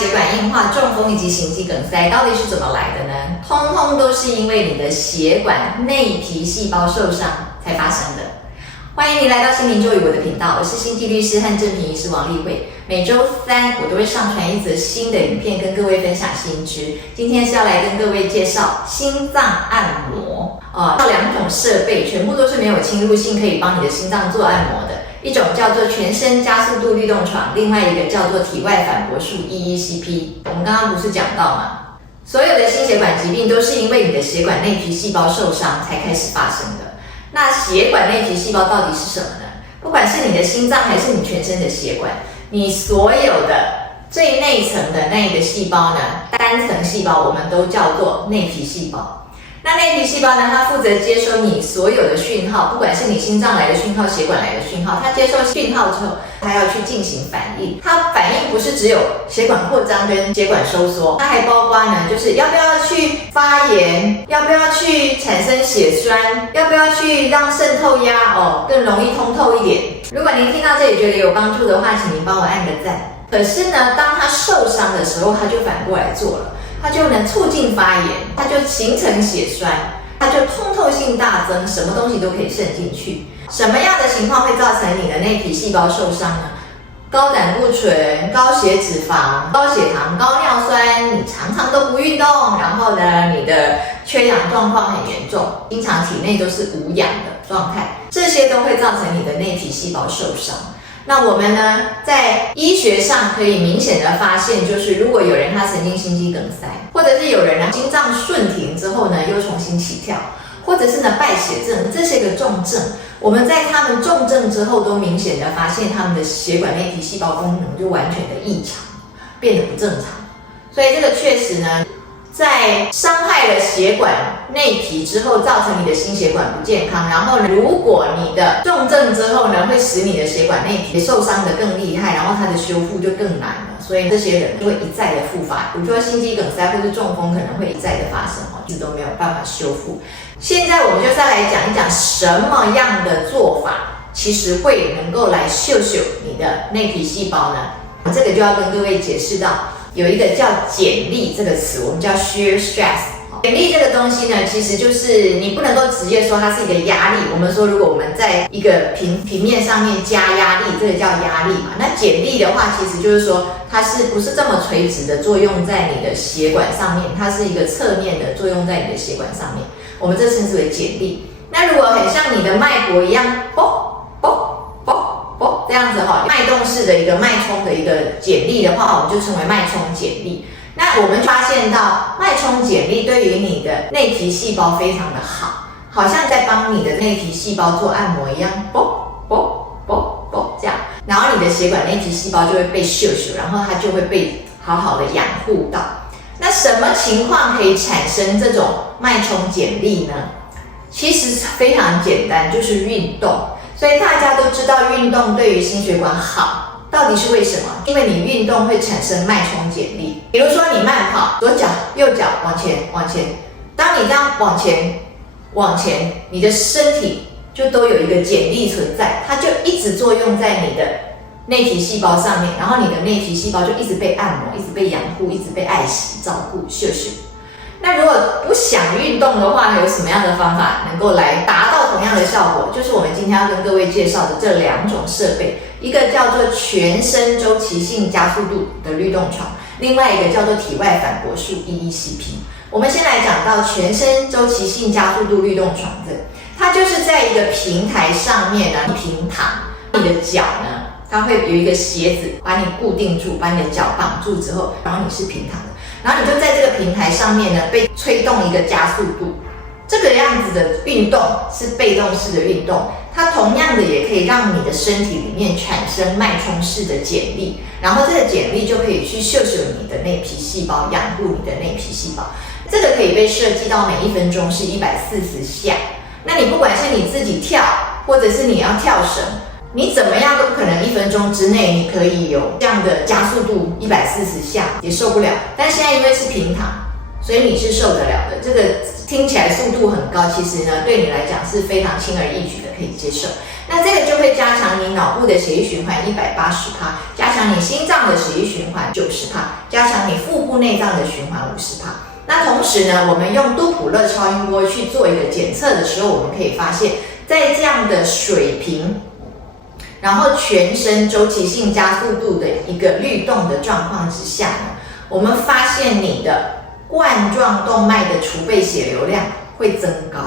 血管硬化、中风以及心肌梗塞到底是怎么来的呢？通通都是因为你的血管内皮细胞受伤才发生的。欢迎你来到心灵就语我的频道，我是心悸律师和正平医师王丽慧。每周三我都会上传一则新的影片，跟各位分享新知。今天是要来跟各位介绍心脏按摩这两种设备全部都是没有侵入性，可以帮你的心脏做按摩的。一种叫做全身加速度律动床，另外一个叫做体外反搏术 EECP。我们刚刚不是讲到吗？所有的心血管疾病都是因为你的血管内皮细胞受伤才开始发生的。那血管内皮细胞到底是什么呢？不管是你的心脏还是你全身的血管，你所有的最内层的那个细胞呢，单层细胞我们都叫做内皮细胞。那内皮细胞呢，它负责接收你所有的讯号，不管是你心脏来的讯号、血管来的讯号，它接收讯号之后，它要去进行反应。它反应不是只有血管扩张跟血管收缩，它还包括呢，就是要不要去发炎，要不要去产生血栓，要不要去让渗透压更容易通透一点。如果您听到这里觉得有帮助的话，请您帮我按个赞。可是呢，当它受伤的时候，它就反过来做了。它就能促进发炎，它就形成血栓，它就通透性大增，什么东西都可以渗进去。什么样的情况会造成你的内皮细胞受伤呢？高胆固醇、高血脂肪、高血糖、高尿酸，你常常都不运动，然后呢，你的缺氧状况很严重，经常体内都是无氧的状态，这些都会造成你的内皮细胞受伤。那我们呢，在医学上可以明显的发现，就是如果有人他曾经心肌梗塞，或者是有人呢心脏顺停之后呢又重新起跳，或者是呢败血症，这些个重症，我们在他们重症之后都明显的发现他们的血管内皮细胞功能就完全的异常，变得不正常。所以这个确实呢，在伤害了血管内皮之后，造成你的心血管不健康。然后，如果你的重症之后呢，会使你的血管内皮受伤的更厉害，然后它的修复就更难了。所以这些人就会一再的复发，比如说心肌梗塞或是中风，可能会一再的发生一直都没有办法修复。现在我们就是要来讲一讲什么样的做法，其实会能够来秀秀你的内皮细胞呢？这个就要跟各位解释到。有一个叫剪力这个词，我们叫 shear stress。剪力这个东西呢，其实就是你不能够直接说它是一个压力。我们说，如果我们在一个平面上面加压力，这个叫压力嘛。那剪力的话，其实就是说它是不是这么垂直的作用在你的血管上面，它是一个侧面的作用在你的血管上面。我们这称之为剪力。那如果很像你的脉搏一样，这样子脉动式的一个脉冲的一个剪力的话，我们就称为脉冲剪力。那我们发现到脉冲剪力对于你的内皮细胞非常的好，好像在帮你的内皮细胞做按摩一样，这样，然后你的血管内皮细胞就会被秀秀，然后它就会被好好的养护到。那什么情况可以产生这种脉冲剪力呢？其实非常简单，就是运动。所以大家都知道运动对于心血管好，到底是为什么？因为你运动会产生脉冲剪力。比如说你慢跑，左脚右脚往前，当你这样往前，你的身体就都有一个剪力存在，它就一直作用在你的内皮细胞上面，然后你的内皮细胞就一直被按摩，一直被养护，一直被爱惜照顾秀秀。那如果不想运动的话，有什么样的方法能够来达到同样的效果？就是我们今天要跟各位介绍的这两种设备，一个叫做全身周期性加速度的律动床，另外一个叫做体外反搏术 EECP。我们先来讲到全身周期性加速度律动床它就是在一个平台上面呢，平躺，你的脚呢，它会有一个鞋子把你固定住，把你的脚绑住之后，然后你是平躺的。然后你就在这个平台上面呢，被吹动一个加速度，这个样子的运动是被动式的运动，它同样的也可以让你的身体里面产生脉冲式的剪力，然后这个剪力就可以去秀秀你的内皮细胞，养护你的内皮细胞。这个可以被设计到每1分钟是140下。那你不管是你自己跳，或者是你要跳绳，你怎么样都不可能1分钟之内你可以有这样的加速度140下，也受不了。但现在因为是平躺，所以你是受得了的。这个听起来速度很高，其实呢对你来讲是非常轻而易举的，可以接受。那这个就会加强你脑部的血液循环180%，加强你心脏的血液循环90%，加加强你腹部内脏的循环50%。那同时呢，我们用多普勒超音波去做一个检测的时候，我们可以发现，在这样的水平，然后全身周期性加速度的一个律动的状况之下呢，我们发现你的冠状动脉的储备血流量会增高。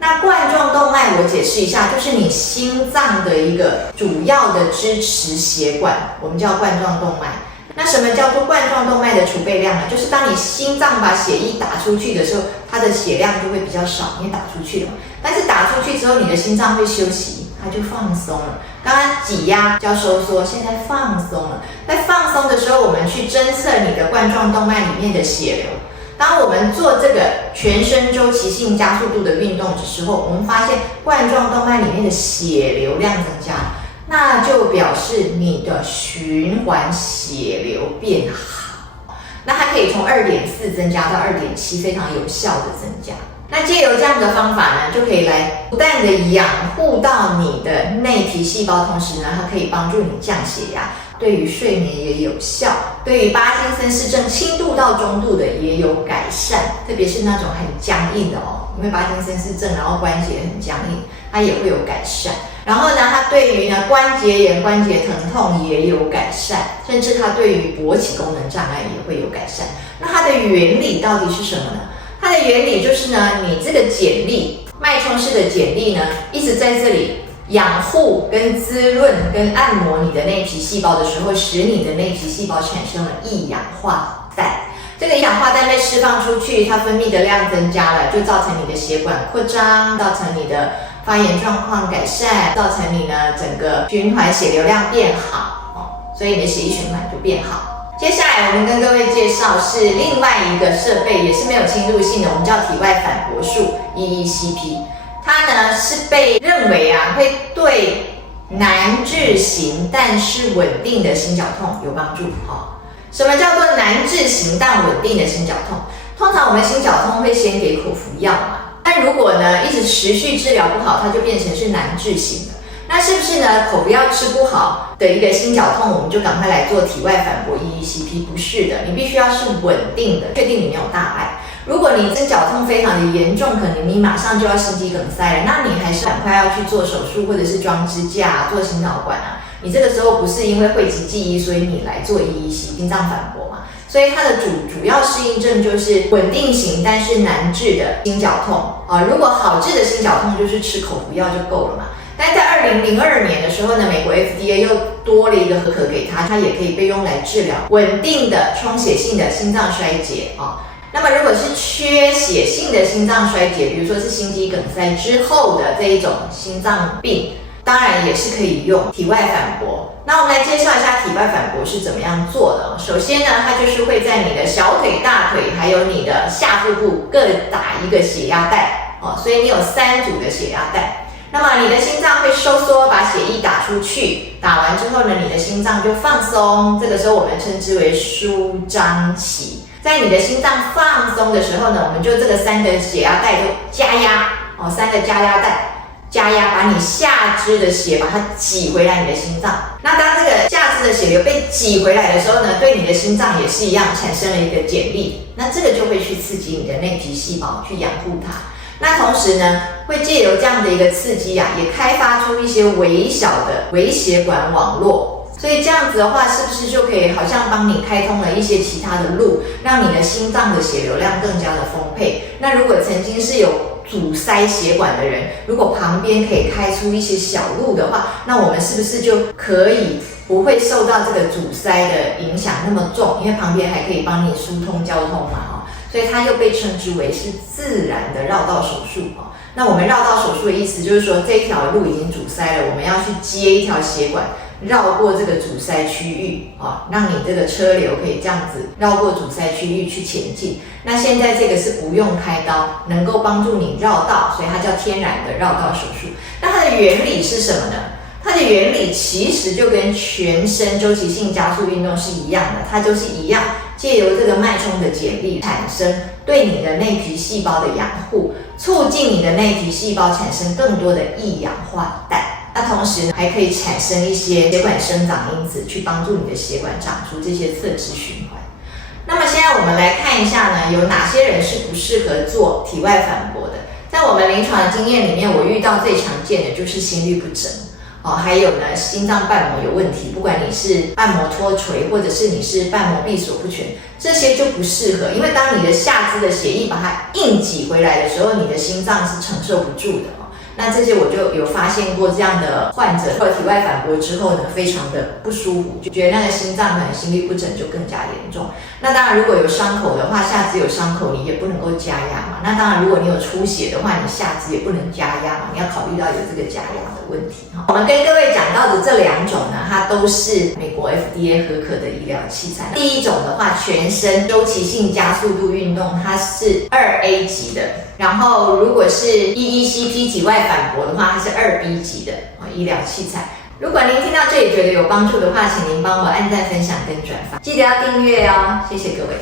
那冠状动脉我解释一下，就是你心脏的一个主要的支持血管，我们叫冠状动脉。那什么叫做冠状动脉的储备量呢？就是当你心脏把血液打出去的时候，它的血量就会比较少，因为打出去了嘛。但是打出去之后，你的心脏会休息，它就放松了。刚刚挤压叫收缩，现在放松了。在放松的时候，我们去侦测你的冠状动脉里面的血流。当我们做这个全身周期性加速度的运动的时候，我们发现冠状动脉里面的血流量增加，那就表示你的循环血流变好。那它可以从2.4增加到2.7，非常有效的增加。那借由这样的方法呢，就可以来不断的养护到你的内皮细胞，同时呢，它可以帮助你降血压。对于睡眠也有效，对于帕金森氏症轻度到中度的也有改善，特别是那种很僵硬的哦，因为帕金森氏症，然后关节很僵硬，它也会有改善。然后呢，它对于关节炎、关节疼痛也有改善，甚至它对于勃起功能障碍也会有改善。那它的原理到底是什么呢？它的原理就是呢，你这个剪粒，脉冲式的剪粒呢，一直在这里养护、跟滋润、跟按摩你的内皮细胞的时候，使你的内皮细胞产生了一氧化氮。这个一氧化氮被释放出去，它分泌的量增加了，就造成你的血管扩张，造成你的发炎状况改善，造成你呢整个循环血流量变好，所以你的血液循环就变好。接下来我们跟各位介绍是另外一个设备，也是没有侵入性的，我们叫体外反搏术 EECP。它呢是被认为会对难治型但是稳定的心绞痛有帮助。什么叫做难治型但稳定的心绞痛？通常我们心绞痛会先给口服药嘛，但如果呢一直持续治疗不好，它就变成是难治型的。那是不是呢口服药吃不好的一个心绞痛，我们就赶快来做体外反搏 EECP？ 不是的，你必须要是稳定的，确定你没有大碍。如果你心绞痛非常的严重，可能你马上就要心肌梗塞了，那你还是赶快要去做手术，或者是装支架、做心导管啊。你这个时候不是因为讳疾忌医，所以你来做 EECP 心脏反搏嘛？所以它的主要适应症就是稳定型但是难治的心绞痛啊。如果好治的心绞痛，就是吃口服药就够了嘛。但在2002年的时候呢，美国 FDA 又多了一个核可给它，它也可以被用来治疗稳定的充血性的心脏衰竭啊。那么如果是缺血性的心脏衰竭，比如说是心肌梗塞之后的这一种心脏病，当然也是可以用体外反搏。那我们来介绍一下体外反搏是怎么样做的。首先呢，它就是会在你的小腿、大腿还有你的下腹部各打一个血压带所以你有3组的血压带。那么你的心脏会收缩，把血液打出去，打完之后呢，你的心脏就放松，这个时候我们称之为舒张期。在你的心脏放松的时候呢，我们就这个3个血压带就加压3个加压带加压，把你下肢的血把它挤回来你的心脏。那当这个下肢的血流被挤回来的时候呢，对你的心脏也是一样产生了一个剪力，那这个就会去刺激你的内皮细胞去养护它。那同时呢，会借由这样的一个刺激也开发出一些微小的微血管网络。所以这样子的话，是不是就可以好像帮你开通了一些其他的路，让你的心脏的血流量更加的丰沛？那如果曾经是有阻塞血管的人，如果旁边可以开出一些小路的话，那我们是不是就可以不会受到这个阻塞的影响那么重？因为旁边还可以帮你疏通交通嘛所以它又被称之为是自然的绕道手术那我们绕道手术的意思就是说，这条路已经阻塞了，我们要去接一条血管绕过这个阻塞区域让你这个车流可以这样子绕过阻塞区域去前进。那现在这个是不用开刀，能够帮助你绕道，所以它叫天然的绕道手术。那它的原理是什么呢？它的原理其实就跟全身周期性加速运动是一样的，它就是一样，借由这个脉冲的剪力产生对你的内皮细胞的养护，促进你的内皮细胞产生更多的一氧化氮。那同时呢，还可以产生一些血管生长因子，去帮助你的血管长出这些侧支循环。那么现在我们来看一下呢，有哪些人是不适合做体外反搏的？在我们临床的经验里面，我遇到最常见的就是心律不整。还有呢，心脏瓣膜有问题，不管你是瓣膜脱垂，或者是你是瓣膜闭锁不全，这些就不适合，因为当你的下肢的血液把它硬挤回来的时候，你的心脏是承受不住的。那这些我就有发现过这样的患者，做了体外反搏之后呢，非常的不舒服，就觉得那个心脏可能心律不整就更加严重。那当然，如果有伤口的话，下肢有伤口你也不能够加压嘛。那当然，如果你有出血的话，你下肢也不能加压嘛，你要考虑到有这个加压的问题。我们跟各位讲到的这2种呢，它都是美国 FDA 合可的医疗器材。第一种的话，全身周期性加速度运动，它是2A 级的。然后如果是 EECP 体外反搏的话，它是2B 级的医疗器材。如果您听到这里觉得有帮助的话，请您帮我按赞、分享跟转发，记得要订阅哦，谢谢各位。